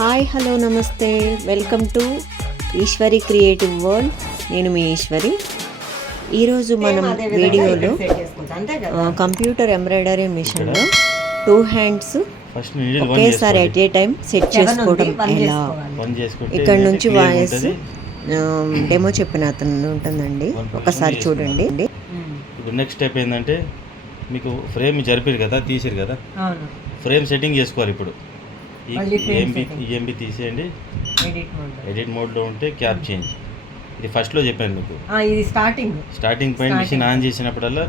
Hi hello నమస్తే, welcome to Eshwari creative world. నేను మీ ఈశ్వరి. ఈరోజు మనం వీడియోలో కంప్యూటర్ ఎంబ్రాయిడరీ మిషన్లో 2 హ్యాండ్స్ ఒకేసారి ఎట్ ఏ టైం సెట్ చేసుకోవడం ఎలా, ఇక్కడ నుంచి వాయిస్ డెమో చెప్పిన అతను ఉంటుందండి, ఒకసారి చూడండి. ఇప్పుడు నెక్స్ట్ స్టెప్ ఏంటంటే, మీకు ఫ్రేమ్ జరిపారు కదా, తీసారు కదా, ఫ్రేమ్ సెట్టింగ్ చేసుకోవాలి. ఇప్పుడు ఈఎంబి తీసేయండి, ఎడిట్ మోడ్లో ఉంటే క్యాప్ చేంజ్. ఇది ఫస్ట్లో చెప్పాను మీకు, ఇది స్టార్టింగ్ పాయింట్ మిషన్ ఆన్ చేసినప్పుడల్లా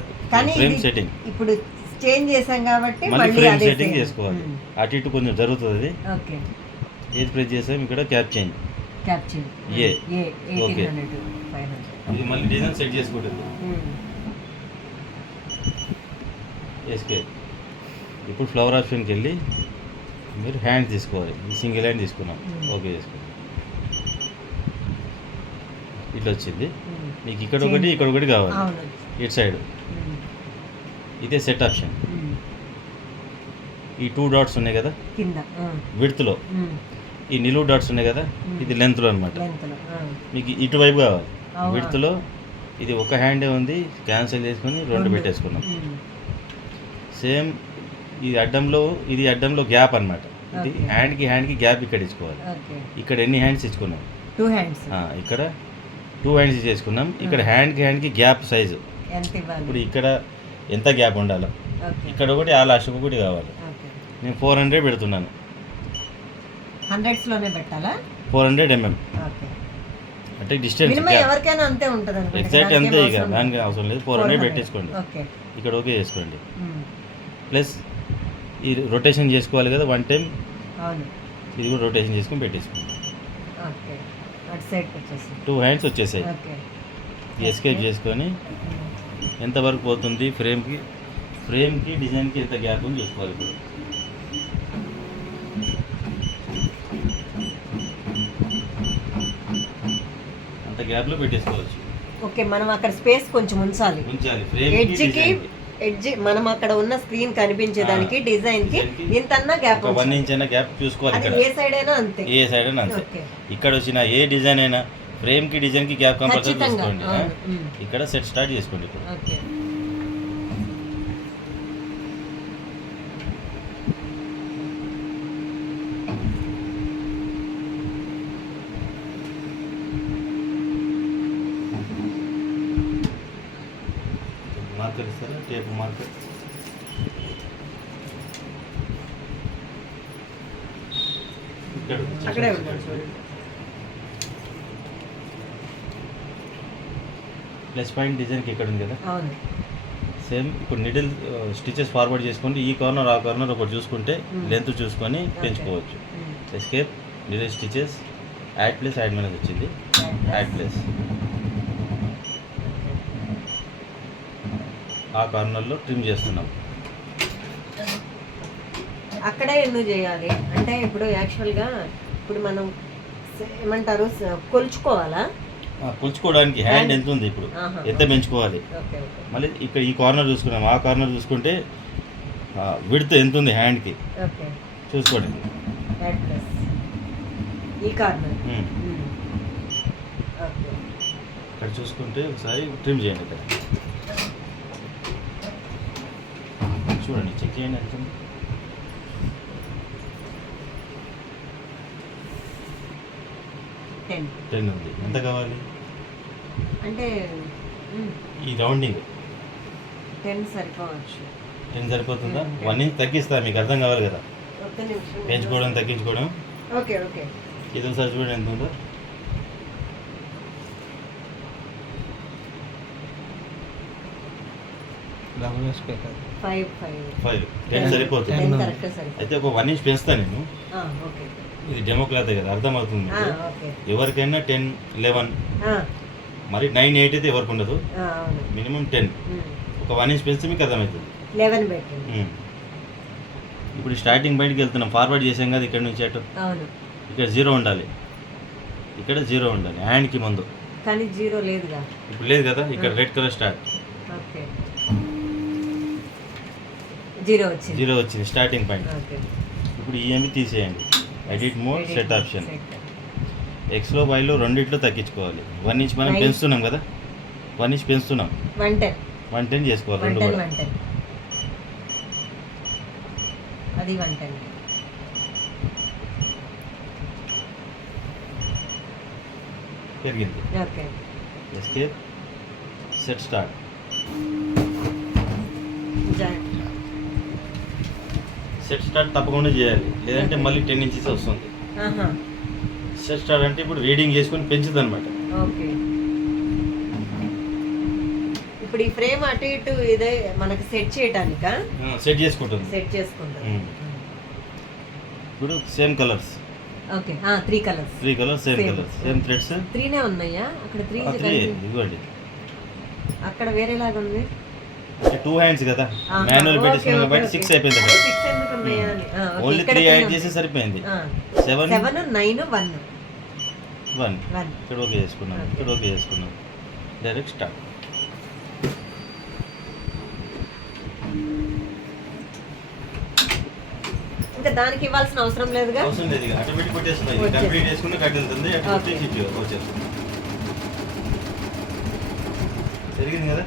ఫ్రేమ్ సెట్టింగ్. ఇప్పుడు చేంజ్ చేసాం కాబట్టి మళ్ళీ ఫ్రేమ్ సెట్టింగ్ చేసుకోవాలి. అటు ఇటు కొంచెం జరుగుతుంది. ఏది ప్రెస్ చేసాం ఇక్కడ క్యాప్ చేంజ్ ఏ ఓకే. ఇది మళ్ళీ డిజైన్ సెట్ చేసుకుంటుంది. ఎస్కే. ఇప్పుడు ఫ్లవర్ ఆప్షన్కి వెళ్ళి మీరు హ్యాండ్ తీసుకోవాలి. ఈ సింగిల్ హ్యాండ్ తీసుకున్నాం, ఓకే చేసుకోండి. ఇట్లా వచ్చింది. మీకు ఇక్కడ ఒకటి కావాలి, ఇటు సైడ్. ఇదే సెట్ ఆప్షన్. ఈ 2 డాట్స్ ఉన్నాయి కదా విడ్త్లో, ఈ నిలువు డాట్స్ ఉన్నాయి కదా, ఇది లెంత్లో అనమాట. మీకు ఇటువైపు కావాలి. విడ్త్లో ఇది ఒక హ్యాండే ఉంది, క్యాన్సిల్ చేసుకొని 2 పెట్టేసుకున్నాం. సేమ్ ఇది అడ్డంలో గ్యాప్ అనమాట. ఇది హ్యాండ్కి గ్యాప్ ఇక్కడ ఇచ్చుకోవాలి. ఇక్కడ ఎన్ని హ్యాండ్స్ ఇచ్చుకున్నాం? 2 హ్యాండ్స్. ఇక్కడ 2 హ్యాండ్స్ చేసుకున్నాం. ఇక్కడ హ్యాండ్కి గ్యాప్ సైజు ఇప్పుడు ఇక్కడ ఎంత గ్యాప్ ఉండాలో, ఇక్కడ ఒకటి ఆ లాస్ట్ ఒకటి కావాలి. నేను 400 పెడుతున్నాను. 100s లోనే పెట్టాలా? 400 mm అంటే డిస్టెన్స్ ఎవరికైనా అంతే ఉంటుంది, ఎగ్జాక్ట్ అంతే. ఇక దానికి అవసరం లేదు, 400 పెట్టేసుకోండి. ఇక్కడ ఓకే చేసుకోండి. ప్లస్ ఈ రొటేషన్ చేసుకోవాలి కదా 1 టైం, ఇది కూడా రొటేషన్ చేసుకొని పెట్టేసుకోండి. 2 హ్యాండ్స్ వచ్చేసాయి. ఎస్కేప్ చేసుకొని ఎంతవరకు పోతుంది ఫ్రేమ్కి డిజైన్కి ఎంత గ్యాప్ ఉంది చూసుకోవాలి. ఇప్పుడు అంత గ్యాప్లో పెట్టేసుకోవచ్చు. ఓకే, మనం అక్కడ స్పేస్ కొంచెం ఉంచాలి. ఎడ్జ్ మనం అక్కడ ఉన్న స్క్రీన్ కనిపించేదానికి డిజైన్ కి ఇంతన్నా గ్యాప్, 1 ఇంచ్ అయినా గ్యాప్ చూసుకోవాలి. ఏ సైడ్ అయినా అంతే, ఇక్కడ వచ్చిన ఏ డిజైన్ అయినా ఫ్రేమ్ కి డిజైన్ కి గ్యాప్ కంపల్సరీ చూసుకోండి. ఇక్కడ సెట్ స్టార్ట్ చేసుకోండి. ఇప్పుడు మార్కర్ ఇస్తారా? Tape marker. అక్కడే ప్లస్ పాయింట్ డిజైన్కి ఇక్కడ ఉంది కదా, సేమ్. ఇప్పుడు నిడిల్ స్టిచెస్ ఫార్వర్డ్ చేసుకోండి. ఈ కార్నర్ ఆ కార్నర్ ఒకటి చూసుకుంటే లెంత్ చూసుకొని పెంచుకోవచ్చు. Escape, needle stitches, add plus, add minus వచ్చింది. యాడ్ ప్లస్ ఆ కార్నర్లో ట్రిమ్ చేస్తున్నాం. అక్కడే ఎందుకు చేయాలి అంటే, ఇప్పుడు యాక్చువల్గా ఇప్పుడు మనం ఏమంటారు, కొలుచుకోవాలా? కొలుచుకోవడానికి హ్యాండ్ ఎంత ఉంది, ఇప్పుడు ఎంత పెంచుకోవాలి. మళ్ళీ ఇక్కడ ఈ కార్నర్ చూసుకున్నాం, ఆ కార్నర్ చూసుకుంటే విడ్త్ ఎంత ఉంది హ్యాండ్కి చూసుకోండి. ఈ కార్నర్ ఇక్కడ చూసుకుంటే ఒకసారి ట్రిమ్ చేయండి. ఇక్కడ చూడండి, చెక్ చేయండి ఎంత ఉంది. 10 ఉంది. ఎంత కావాలి అంటే ఈ రౌండింగ్ 10 సరిపోవచ్చు. 10 సరిపోతుందా? 1 ఇంచ్ తగ్గిస్తా, మీకు అర్థం కావాలి కదా, పెంచుకోవడం తగ్గించుకోవడం. ఓకే ఓకే, ఇది ఒకసారి చూడండి ఎంత ఉందో. 10 సరిపోతుంది. అయితే ఒక 1 ఇంచ్ పెంచుతాను నేను. ఇది డెమో క్లాత్ కదా, అర్థమవుతుంది. ఎవరికైనా 10, 11, మరి 9, 8 అయితే ఎవరికి ఉండదు. మినిమం 10. ఒక 1 ఇంచ్ పెంచితే మీకు అర్థమవుతుంది. 11 ఇప్పుడు స్టార్టింగ్ బయటికి వెళ్తున్నాం, ఫార్వర్డ్ చేసాం కదా, ఇక్కడ నుంచి అటు. ఇక్కడ 0 ఉండాలి, ఇక్కడ 0 ఉండాలి హ్యాండ్కి ముందు. కానీ 0 లేదుగా, ఇప్పుడు లేదు కదా. ఇక్కడ రెడ్ కలర్ స్టార్ట్, 0 వచ్చింది స్టార్టింగ్ పాయింట్. ఇప్పుడు ఈఎంబి తీసేయండి. Edit mode set option. ఎక్స్లో వైలో రెండిట్లో తగ్గించుకోవాలి. 1 ఇంచ్ మనం పెంచుతున్నాం కదా, 1 ఇంచ్ పెంచుతున్నాం, 110 చేసుకోవాలి. 110 అది 110 పెరిగింది. Okay escape, set start. Set start తప్పకుండా చేయాలి, లేదంటే మళ్ళీ 10 ఇంచెస్ వస్తుంది. సెట్ స్టార్ట్ అంటే ఇప్పుడు రీడింగ్ చేసుకొని పెంచుతుంది అనమాట. ఓకే ఇప్పుడు ఈ ఫ్రేమ్ అటు ఇటు ఇదే మనకి సెట్ చేయడానికా? సెట్ చేసుకుంటుంది. సెట్ చేసుకుంటాం. ఇప్పుడు same colours. Okay 3 colours. 3 colours same colours same threads. 3నే ఉన్నాయా అక్కడ? 3 ఇదిగోండి. అక్కడ వేరేలాగా ఉంది. 2 హ్యాండ్స్ కదా, మాన్యువల్ పెట్టేసుకున్నాం కాబట్టి 6 అయిపోయింది అక్కడ. 6 ఎందుకు ఉన్నాయా అని. ఓన్లీ 3 యాడ్ చేసి సరిపోయింది. 7 9 1 ఇక్కడ ఓకే చేసుకున్నాం. ఇక్కడ ఓకే చేసుకున్నాం. Direct start. ఇంకా దానికి ఇవ్వాల్సిన అవసరం లేదుగా. అవసరం లేదు, ఆటోమేటిక్ కొట్టేస్తుంది. కంప్లీట్ చేసుకుని కట్టెళ్తుంది, అటు వచ్చేస్తుంది. జరిగింది కదా.